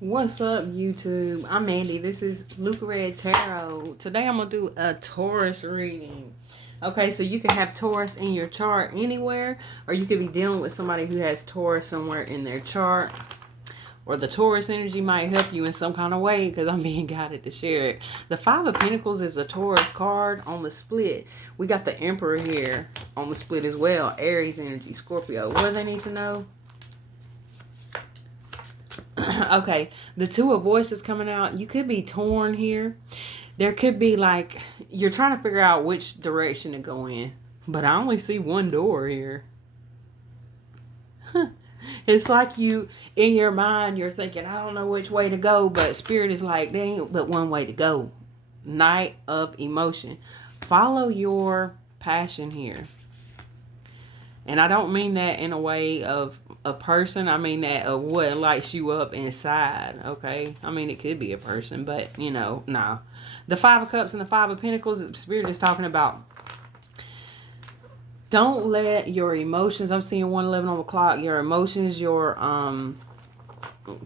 What's up, YouTube? I'm Mandy. This is Luca Red Tarot. Today I'm going to do a Taurus reading. Okay, so you can have Taurus in your chart anywhere, or you could be dealing with somebody who has Taurus somewhere in their chart. Or the Taurus energy might help you in some kind of way because I'm being guided to share it. The Five of Pentacles is a Taurus card on the split. We got the Emperor here on the split as well. Aries energy, Scorpio. What do they need to know? Okay, the Two of Voices coming out. You could be torn here. There could be like you're trying to figure out which direction to go in, but I only see one door here. It's like you in your mind you're thinking, I don't know which way to go, but Spirit is like, there ain't but one way to go. Knight of Emotion. Follow your passion here. And I don't mean that in a way of a person. I mean that of what lights you up inside, okay? I mean, it could be a person, but, no. The Five of Cups and the Five of Pentacles, Spirit is talking about don't let your emotions, I'm seeing 111 on the clock, your emotions, your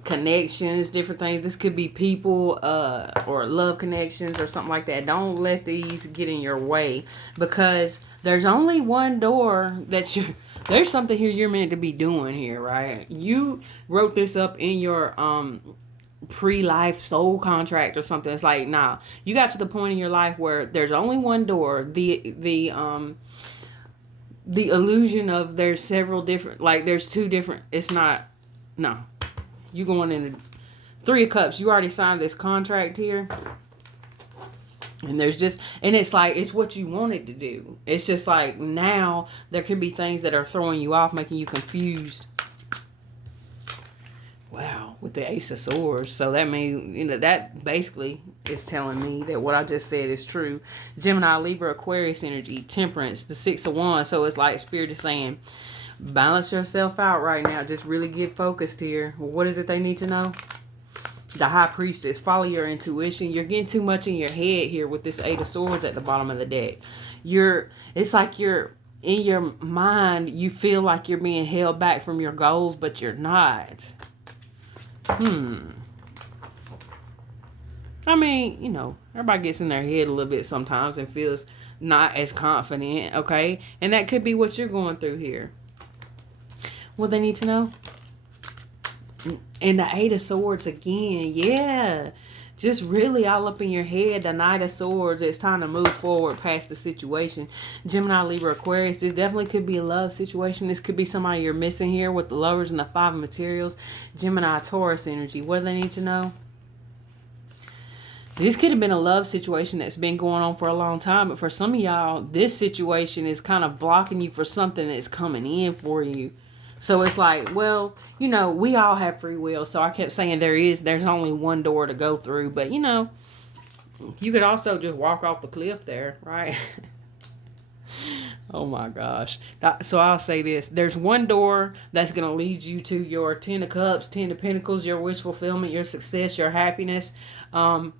connections, different things. This could be people or love connections or something like that. Don't let these get in your way because there's only one door that there's something here you're meant to be doing here, right? You wrote this up in your pre-life soul contract or something. It's like, nah, you got to the point in your life where there's only one door. The illusion of there's several different, like there's two different, it's not, no. You going in the Three of Cups. You already signed this contract here. And there's just, and it's like, it's what you wanted to do. It's just like now there could be things that are throwing you off, making you confused. Wow, with the Ace of Swords. So that means, that basically is telling me that what I just said is true. Gemini, Libra, Aquarius energy, Temperance, the Six of Wands. So it's like Spirit is saying, balance yourself out right now. Just really get focused here. What is it they need to know? The High Priestess. Follow your intuition. You're getting too much in your head here with this Eight of Swords at the bottom of the deck. It's like you're in your mind. You feel like you're being held back from your goals, but you're not. I mean, everybody gets in their head a little bit sometimes and feels not as confident, okay? And that could be what you're going through here. What they need to know? And the Eight of Swords again. Yeah. Just really all up in your head. The Knight of Swords. It's time to move forward past the situation. Gemini, Libra, Aquarius. This definitely could be a love situation. This could be somebody you're missing here with the Lovers and the Five of Materials. Gemini, Taurus energy. What do they need to know? This could have been a love situation that's been going on for a long time. But for some of y'all, this situation is kind of blocking you for something that's coming in for you. So it's like, well, we all have free will. So I kept saying there's only one door to go through. But, you could also just walk off the cliff there, right? Oh my gosh. So I'll say this. There's one door that's going to lead you to your Ten of Cups, Ten of Pentacles, your wish fulfillment, your success, your happiness. Now,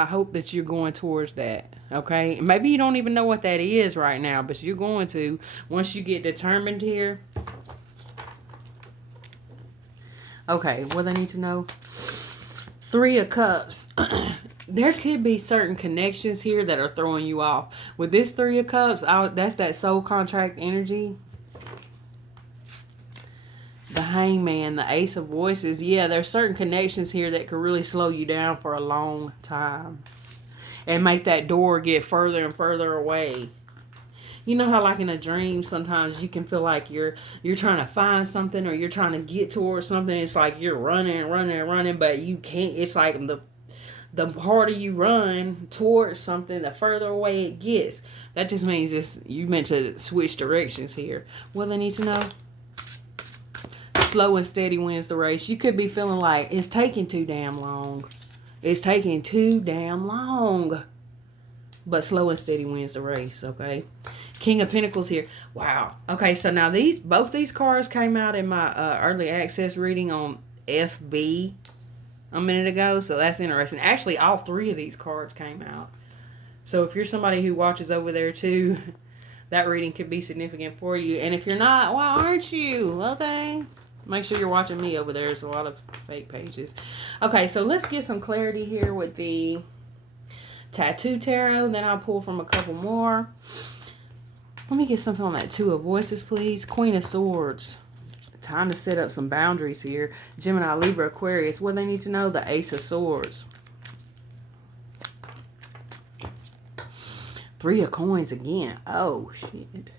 I hope that you're going towards that, okay? Maybe you don't even know what that is right now, but you're going to once you get determined here. Okay, what do I need to know? Three of Cups. There could be certain connections here that are throwing you off. With this Three of Cups, that's that soul contract energy. The Hangman, the Ace of Voices. Yeah, there's certain connections here that could really slow you down for a long time. And make that door get further and further away. You know how like in a dream sometimes you can feel like you're trying to find something or you're trying to get towards something. It's like you're running, but you can't. It's like the harder you run towards something, the further away it gets. That just means you meant to switch directions here. What do they need to know? Slow and steady wins the race. You could be feeling like it's taking too damn long. It's taking too damn long. But slow and steady wins the race, okay? King of Pentacles here. Wow. Okay, so now both these cards came out in my early access reading on FB a minute ago. So that's interesting. Actually, all three of these cards came out. So if you're somebody who watches over there too, that reading could be significant for you. And if you're not, why aren't you? Okay. Make sure you're watching me over there. There's a lot of fake pages. Okay, so let's get some clarity here with the Tattoo Tarot. Then I'll pull from a couple more. Let me get something on that Two of Voices, please. Queen of Swords. Time to set up some boundaries here. Gemini, Libra, Aquarius. What they need to know? The Ace of Swords. Three of Coins again. Oh, shit.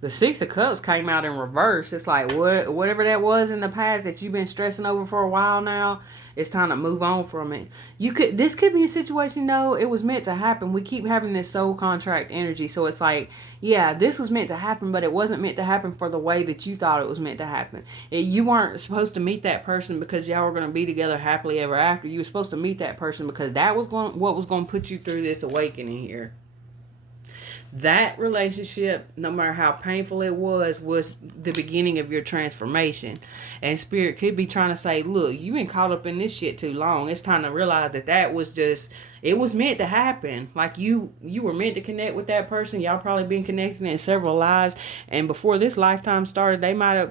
The Six of Cups came out in reverse. It's like whatever that was in the past that you've been stressing over for a while now, it's time to move on from it. This could be a situation though, it was meant to happen. We keep having this soul contract energy. So it's like, yeah, this was meant to happen, but it wasn't meant to happen for the way that you thought it was meant to happen. You weren't supposed to meet that person because y'all were going to be together happily ever after. You were supposed to meet that person because that was what was going to put you through this awakening here. That relationship, no matter how painful it was the beginning of your transformation. And Spirit could be trying to say, look, you've been caught up in this shit too long. It's time to realize that was just, it was meant to happen. Like you were meant to connect with that person. Y'all probably been connected in several lives. And before this lifetime started,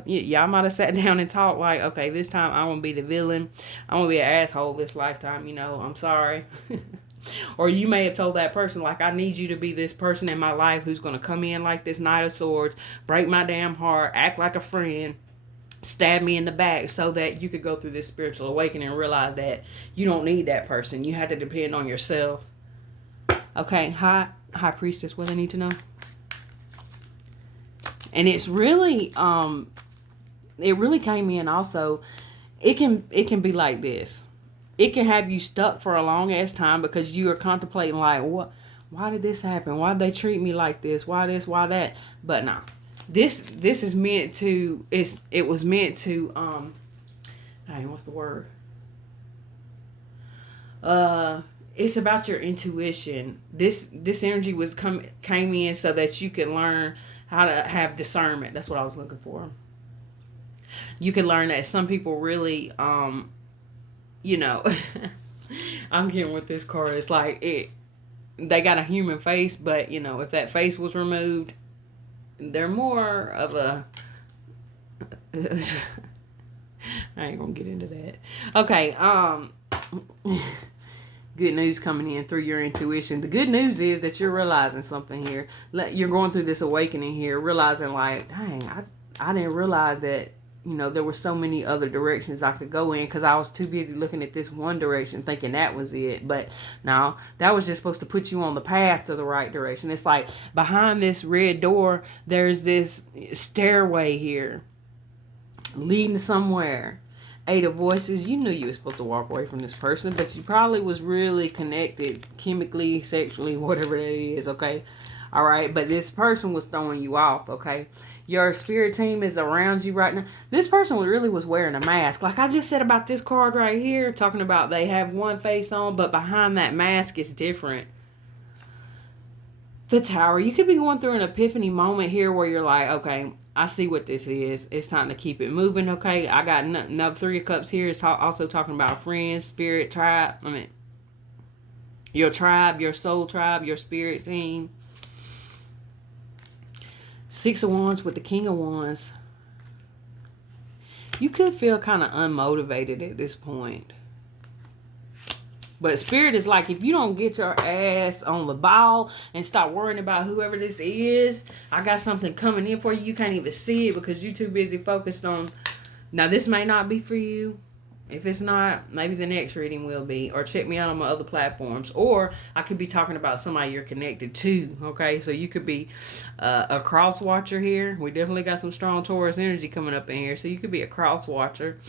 y'all might have sat down and talked like, okay, this time I want to be the villain. I want to be an asshole this lifetime. I'm sorry. Or you may have told that person, like, I need you to be this person in my life who's going to come in like this Knight of Swords, break my damn heart, act like a friend, stab me in the back so that you could go through this spiritual awakening and realize that you don't need that person. You have to depend on yourself. Okay, High Priestess, what do they need to know? And it's really, it really came in also, it can be like this. It can have you stuck for a long ass time because you are contemplating like, why did this happen? Why did they treat me like this? Why this? Why that? But no, this is meant to. It was meant to. Hey, what's the word? It's about your intuition. This energy came in so that you could learn how to have discernment. That's what I was looking for. You can learn that some people really I'm getting with this card. It's like they got a human face, but if that face was removed, they're more of a I ain't gonna get into that. Okay, good news coming in through your intuition. The good news is that you're realizing something here. You're going through this awakening here, realizing like, dang, I didn't realize that there were so many other directions I could go in because I was too busy looking at this one direction thinking that was it. But no, that was just supposed to put you on the path to the right direction. It's like behind this red door, there's this stairway here leading somewhere. Eight of Voices, you knew you were supposed to walk away from this person, but you probably was really connected chemically, sexually, whatever that is, okay? All right, but this person was throwing you off, okay? Your spirit team is around you right now. This person really was wearing a mask. Like I just said about this card right here, talking about they have one face on, but behind that mask is different. The Tower. You could be going through an epiphany moment here where you're like, okay, I see what this is. It's time to keep it moving, okay? I got another Three of Cups here. It's also talking about friends, spirit, tribe. Your tribe, your soul tribe, your spirit team. Six of Wands with the King of Wands. You could feel kind of unmotivated at this point. But Spirit is like, if you don't get your ass on the ball and stop worrying about whoever this is, I got something coming in for you. You can't even see it because you're too busy focused on, now this may not be for you. If it's not, maybe the next reading will be. Or check me out on my other platforms. Or I could be talking about somebody you're connected to. Okay, so you could be a cross watcher here. We definitely got some strong Taurus energy coming up in here. So you could be a cross watcher.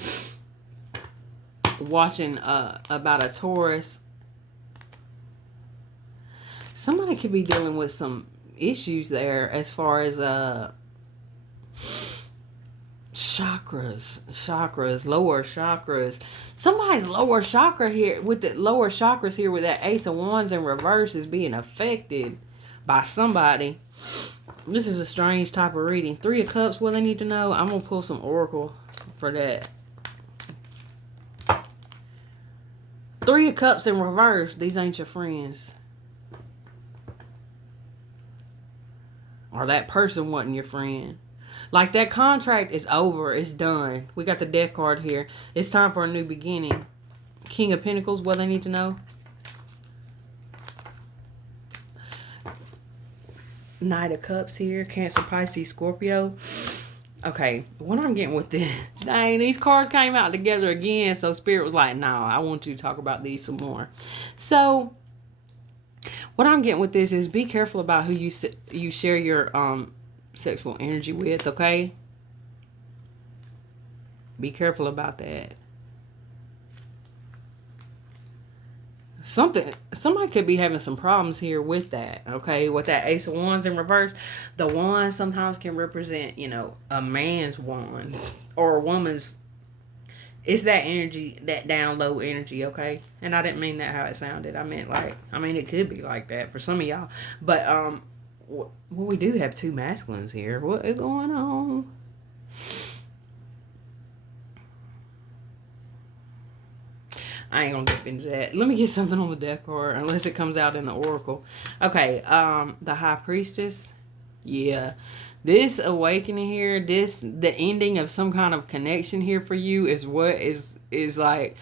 Watching about a Taurus. Somebody could be dealing with some issues there as far as chakras, lower chakras. Somebody's lower chakra here with the lower chakras here with that Ace of Wands in reverse is being affected by somebody. This is a strange type of reading. Three of Cups, what they need to know. I'm gonna pull some oracle for that. Three of Cups in reverse. These ain't your friends. Or that person wasn't your friend. Like that contract is over. It's done. We got the death card here. It's time for a new beginning. King of Pentacles, what they need to know. Knight of Cups here. Cancer, Pisces, Scorpio. Okay, what I'm getting with this. Dang, these cards came out together again. So Spirit was like, nah, I want you to talk about these some more. So what I'm getting with this is be careful about who you share your sexual energy with, okay? Be careful about that. Somebody could be having some problems here with that, okay? With that Ace of Wands in reverse. The wand sometimes can represent, a man's wand or a woman's. It's that energy, that down low energy, okay? And I didn't mean that how it sounded. I meant it could be like that for some of y'all. But we do have two masculines here. What is going on? I ain't gonna dip into that. Let me get something on the deck card, unless it comes out in the oracle. Okay, the High Priestess. Yeah. This awakening here, the ending of some kind of connection here for you is what is like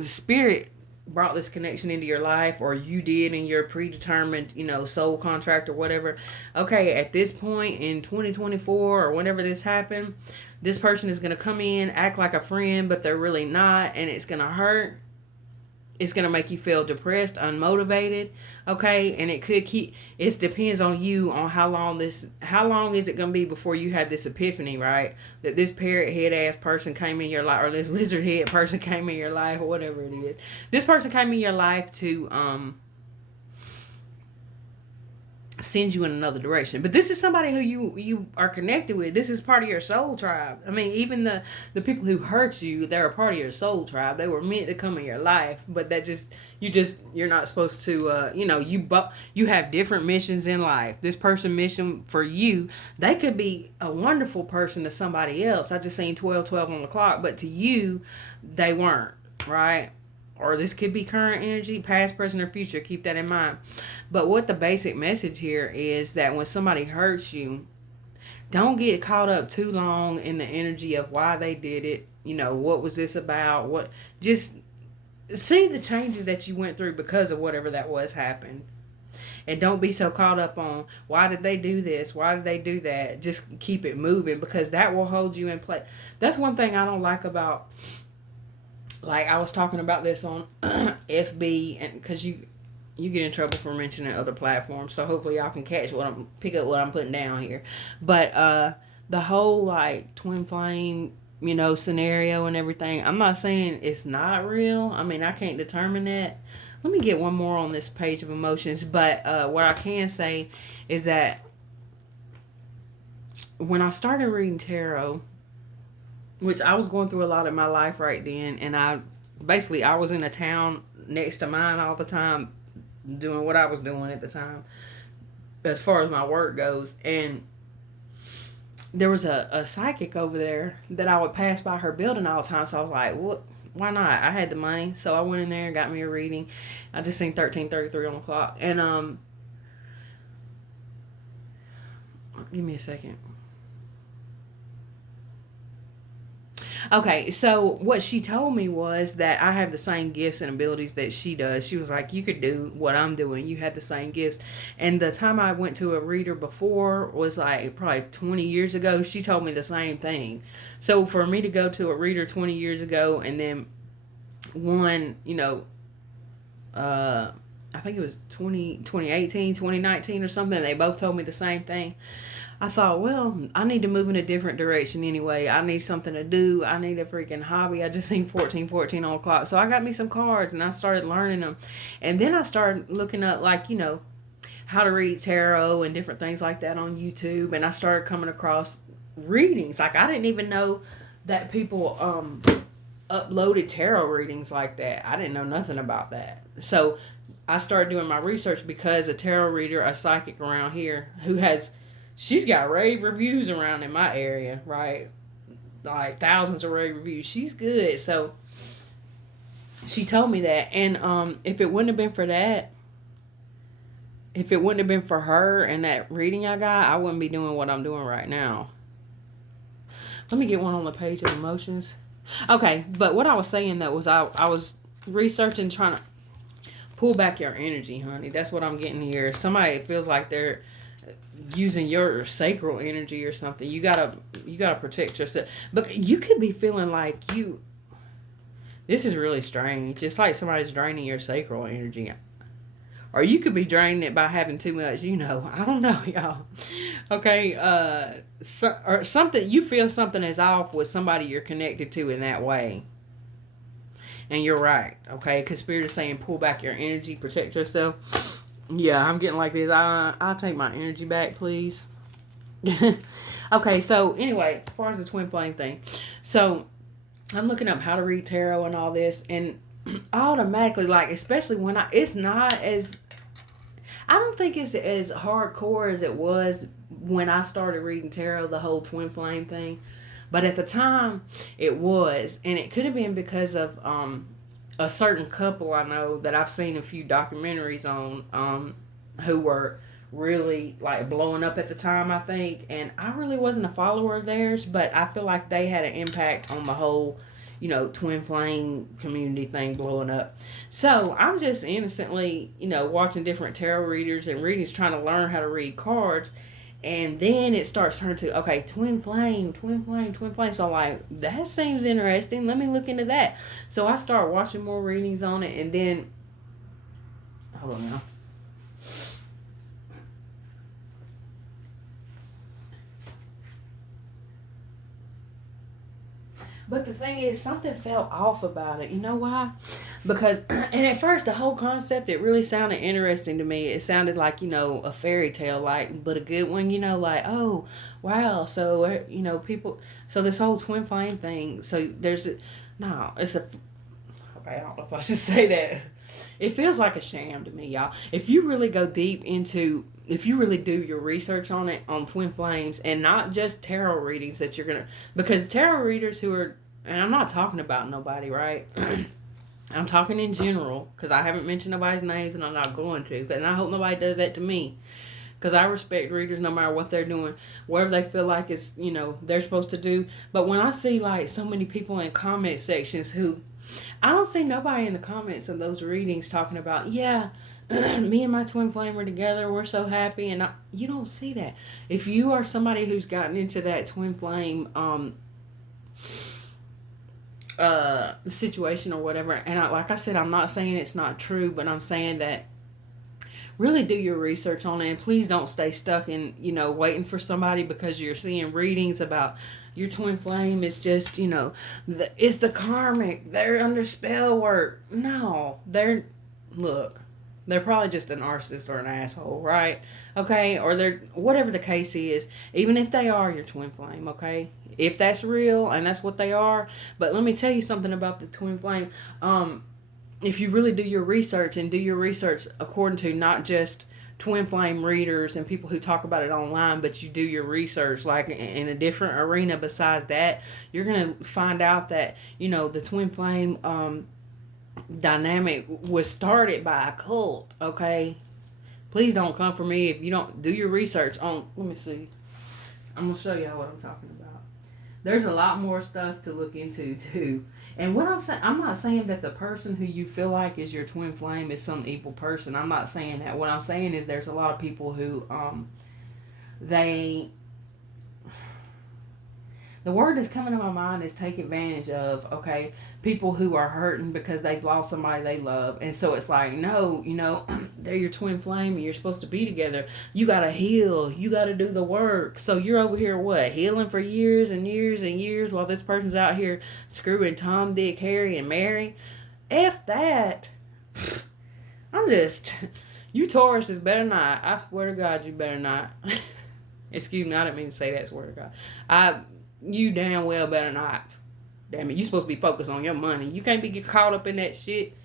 Spirit brought this connection into your life, or you did in your predetermined, soul contract or whatever. Okay, at this point in 2024 or whenever this happened, this person is going to come in, act like a friend, but they're really not, and it's going to hurt. It's going to make you feel depressed, unmotivated, okay? And it depends on you on how long is it going to be before you have this epiphany, right? That this parrot head ass person came in your life, or this lizard head person came in your life, or whatever it is. This person came in your life to send you in another direction. But this is somebody who you are connected with. This is part of your soul tribe. I mean, even the people who hurt you, they're a part of your soul tribe. They were meant to come in your life, but you're not supposed to you have different missions in life. This person mission for you, they could be a wonderful person to somebody else. I just seen 12 on the clock, but to you they weren't, right? Or this could be current energy, past, present, or future. Keep that in mind. But what the basic message here is that when somebody hurts you, don't get caught up too long in the energy of why they did it. What was this about? Just see the changes that you went through because of whatever that was happened. And don't be so caught up on why did they do this? Why did they do that? Just keep it moving, because that will hold you in place. That's one thing I don't like about, like I was talking about this on FB, and because you get in trouble for mentioning other platforms, so hopefully y'all can pick up what I'm putting down here. But the whole like twin flame, scenario and everything, I'm not saying it's not real. I mean, I can't determine that. Let me get one more on this page of emotions. But what I can say is that when I started reading tarot, which I was going through a lot in my life right then, and I was in a town next to mine all the time, doing what I was doing at the time as far as my work goes. And there was a psychic over there that I would pass by her building all the time. So I was like, what? Why not? I had the money, so I went in there and got me a reading. I just seen 13:33 on the clock. And give me a second. Okay, so what she told me was that I have the same gifts and abilities that she does. She was like, you could do what I'm doing. You had the same gifts. And the time I went to a reader before was like probably 20 years ago. She told me the same thing. So for me to go to a reader 20 years ago, and then one, I think it was 2018, 2019 or something, they both told me the same thing. I thought, well, I need to move in a different direction anyway. I need something to do. I need a freaking hobby. I just seen 14 on the clock. So I got me some cards and I started learning them. And then I started looking up, like, how to read tarot and different things like that on YouTube. And I started coming across readings. Like, I didn't even know that people uploaded tarot readings like that. I didn't know nothing about that. So I started doing my research, because a tarot reader, a psychic around here she's got rave reviews around in my area, right? Like thousands of rave reviews. She's good. So she told me that. And if it wouldn't have been for that, if it wouldn't have been for her and that reading I got, I wouldn't be doing what I'm doing right now. Let me get one on the page of emotions. Okay, but what I was saying though was I was researching, trying to pull back your energy, honey. That's what I'm getting here. Somebody feels like they're using your sacral energy or something. You gotta protect yourself. But you could be feeling like you. This is really strange. It's like somebody's draining your sacral energy. Or you could be draining it by having too much, I don't know, y'all. Okay, or something, you feel something is off with somebody you're connected to in that way. And you're right, okay? Because Spirit is saying pull back your energy, protect yourself. Yeah, I'm getting like this. I'll take my energy back, please. Okay, so anyway, as far as the twin flame thing. So I'm looking up how to read tarot and all this, and automatically, like, especially when it's not as, I don't think it's as hardcore as it was when I started reading tarot, the whole twin flame thing. But at the time, it was, and it could have been because of a certain couple I know that I've seen a few documentaries on, who were really like blowing up at the time, I think. And I really wasn't a follower of theirs, but I feel like they had an impact on the whole, twin flame community thing blowing up. So I'm just innocently, watching different tarot readers and readings, trying to learn how to read cards. And then it starts turning to, okay, twin flame, twin flame, twin flame. So I'm like, that seems interesting. Let me look into that. So I start watching more readings on it, and then, hold on now. But the thing is, something felt off about it. You know why? Because, and at first, the whole concept, it really sounded interesting to me. It sounded like, a fairy tale, like, but a good one, like, oh, wow. So, people, so this whole twin flame thing, so no, it's okay, I don't know if I should say that. It feels like a sham to me, y'all. If you really go deep into, if you really do your research on it, on twin flames, and not just tarot readings that you're gonna, because tarot readers who are, and I'm not talking about nobody, right? I'm talking in general, because I haven't mentioned nobody's names, and I'm not going to, and I hope nobody does that to me. Because I respect readers no matter what they're doing, whatever they feel like it's, they're supposed to do. But when I see, like, so many people in comment sections who, I don't see nobody in the comments of those readings talking about, yeah, me and my twin flame are together, we're so happy. And you don't see that. If you are somebody who's gotten into that twin flame situation or whatever, and like I said, I'm not saying it's not true, but I'm saying that really do your research on it, and please don't stay stuck in, waiting for somebody because you're seeing readings about your twin flame is just, it's the karmic, they're under spell work. No, look, they're probably just a narcissist or an asshole, right? Okay, or they're, whatever the case is, even if they are your twin flame, okay? If that's real and that's what they are. But let me tell you something about the twin flame. If you really do your research, and do your research according to not just twin flame readers and people who talk about it online, but you do your research like in a different arena besides that, you're going to find out that, the twin flame dynamic was started by a cult, okay? Please don't come for me if you don't do your research on, let me see. I'm going to show y'all what I'm talking about. There's a lot more stuff to look into too. And what I'm saying, I'm not saying that the person who you feel like is your twin flame is some evil person. I'm not saying that. What I'm saying is there's a lot of people who they, the word that's coming to my mind is take advantage of, okay, people who are hurting because they've lost somebody they love. And so it's like, no, they're your twin flame and you're supposed to be together. You got to heal. You got to do the work. So you're over here, what, healing for years and years and years while this person's out here screwing Tom, Dick, Harry, and Mary. F that. I'm just, you Tauruses better not. I swear to God, you better not. Excuse me, I didn't mean to say that, swear to God. You damn well better not. Damn it, you supposed to be focused on your money. You can't be get caught up in that shit.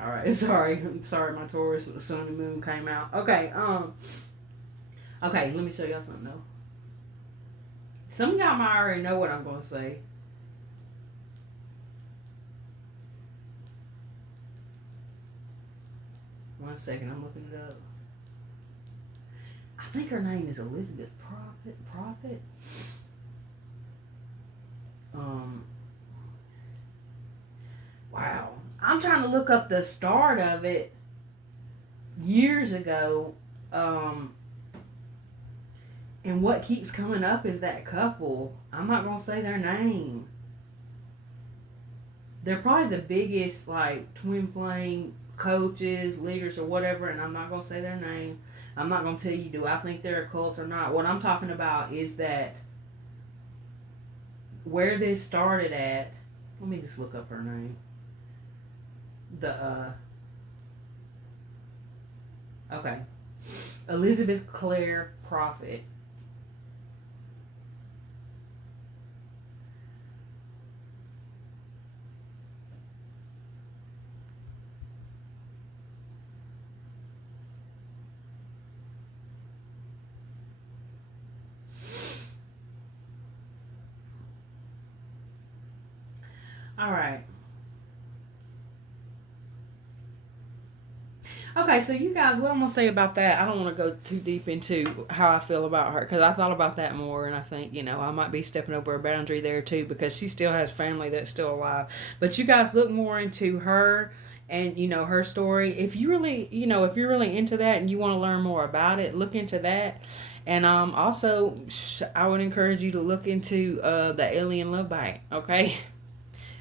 Alright, sorry, my Taurus sun and moon came out. Okay, okay, let me show y'all something though. Some of y'all might already know what I'm gonna say. One second, I'm looking it up. I think her name is Elizabeth Prophet. Um, wow. I'm trying to look up the start of it years ago. Um, and what keeps coming up is that couple. I'm not going to say their name. They're probably the biggest, like, twin flame coaches, leaders, or whatever, and I'm not going to say their name. I'm not going to tell you, do I think they're a cult or not. What I'm talking about is that where this started at, let me just look up her name. Okay. Elizabeth Clare Prophet. All right. Okay, so you guys, what I'm gonna say about that, I don't want to go too deep into how I feel about her because I thought about that more, and I think I might be stepping over a boundary there too because she still has family that's still alive. But you guys look more into her and her story. If you really, if you're really into that and you want to learn more about it, look into that. And also, I would encourage you to look into the alien love bite. Okay.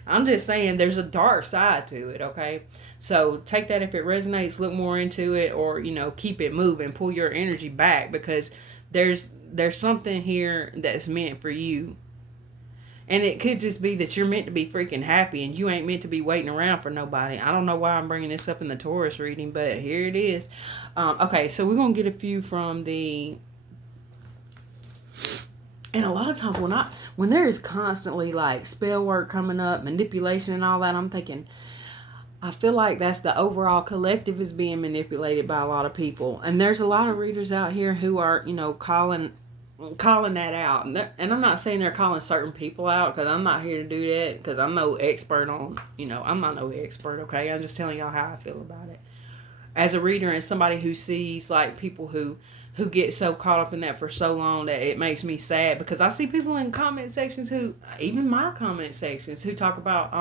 I'm just saying there's a dark side to it, okay? So take that if it resonates, look more into it, or keep it moving, pull your energy back because there's something here that's meant for you. And it could just be that you're meant to be freaking happy and you ain't meant to be waiting around for nobody. I don't know why I'm bringing this up in the Taurus reading, but here it is. Okay, so we're going to get a few from the... And a lot of times when there is constantly like spell work coming up, manipulation and all that, I'm thinking, I feel like that's the overall collective is being manipulated by a lot of people. And there's a lot of readers out here who are, calling that out. And I'm not saying they're calling certain people out because I'm not here to do that because I'm no expert on, I'm not no expert, okay? I'm just telling y'all how I feel about it. As a reader and somebody who sees like people who get so caught up in that for so long that it makes me sad because I see people in comment sections even my comment sections, who talk about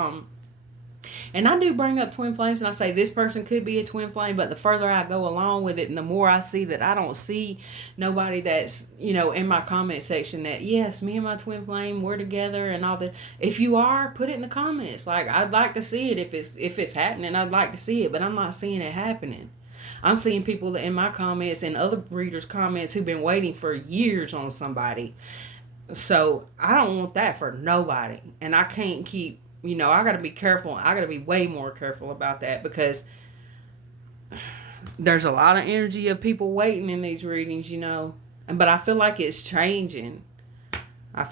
and I do bring up twin flames and I say this person could be a twin flame, but the further I go along with it and the more I see that I don't see nobody that's, in my comment section that, yes, me and my twin flame, we're together and all that. If you are, put it in the comments. Like, I'd like to see it if it's happening. I'd like to see it, but I'm not seeing it happening. I'm seeing people in my comments and other readers' comments who've been waiting for years on somebody. So I don't want that for nobody. And I can't keep, I got to be careful. I got to be way more careful about that because there's a lot of energy of people waiting in these readings, But I feel like it's changing. I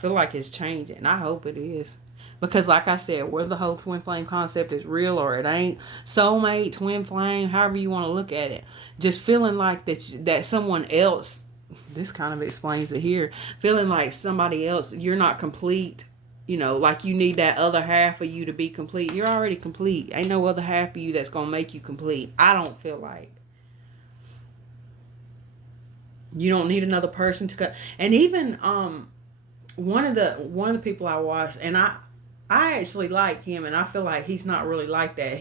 hope it is. Because like I said, whether the whole twin flame concept is real or it ain't, soulmate, twin flame, however you want to look at it, just feeling like that someone else, this kind of explains it here, feeling like somebody else, you're not complete, like you need that other half of you to be complete. You're already complete. Ain't no other half of you that's going to make you complete. I don't feel like. You don't need another person to cut. And even one of the people I watched, and I actually like him, and I feel like he's not really like that.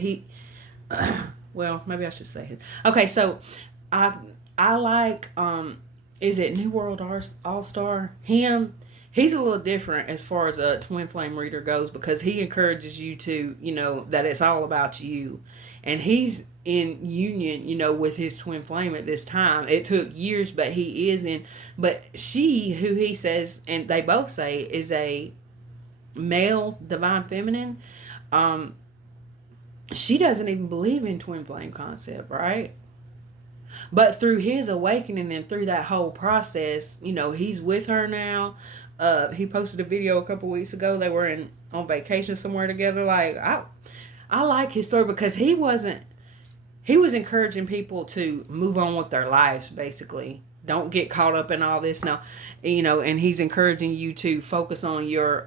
Well, maybe I should say it. Okay, so I like is it New World All Star? Him. He's a little different as far as a twin flame reader goes because he encourages you to, that it's all about you. And he's in union, with his twin flame at this time. It took years, but he is in. But she, who he says, and they both say, is a male divine feminine. She doesn't even believe in twin flame concept, right? But through his awakening and through that whole process, he's with her now. He posted a video a couple weeks ago. They were on vacation somewhere together. Like, I like his story because he was encouraging people to move on with their lives, basically. Don't get caught up in all this now, and he's encouraging you to focus on your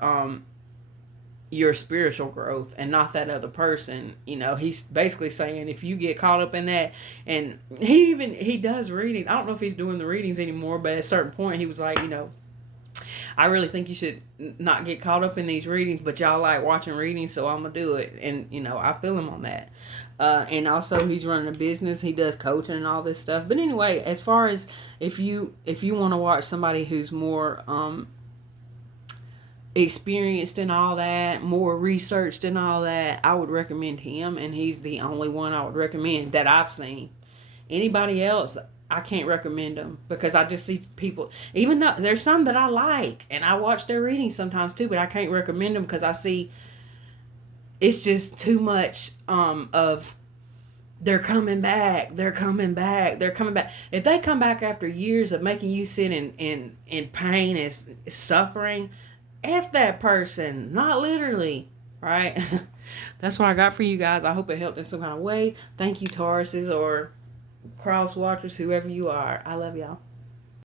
spiritual growth and not that other person. He's basically saying if you get caught up in that, and he does readings. I don't know if he's doing the readings anymore, but at a certain point he was like, I really think you should not get caught up in these readings, but y'all like watching readings, so I'm gonna do it. And I feel him on that. And also, he's running a business. He does coaching and all this stuff. But anyway, as far as if you want to watch somebody who's more experienced and all that, more researched and all that, I would recommend him. And he's the only one I would recommend that I've seen. Anybody else, I can't recommend them because I just see people. Even though there's some that I like and I watch their readings sometimes too, but I can't recommend them because I see it's just too much of they're coming back, they're coming back, they're coming back. If they come back after years of making you sit in pain and suffering, F that person, not literally, right? That's what I got for you guys. I hope it helped in some kind of way. Thank you, Tauruses or cross watchers, whoever you are. I love y'all.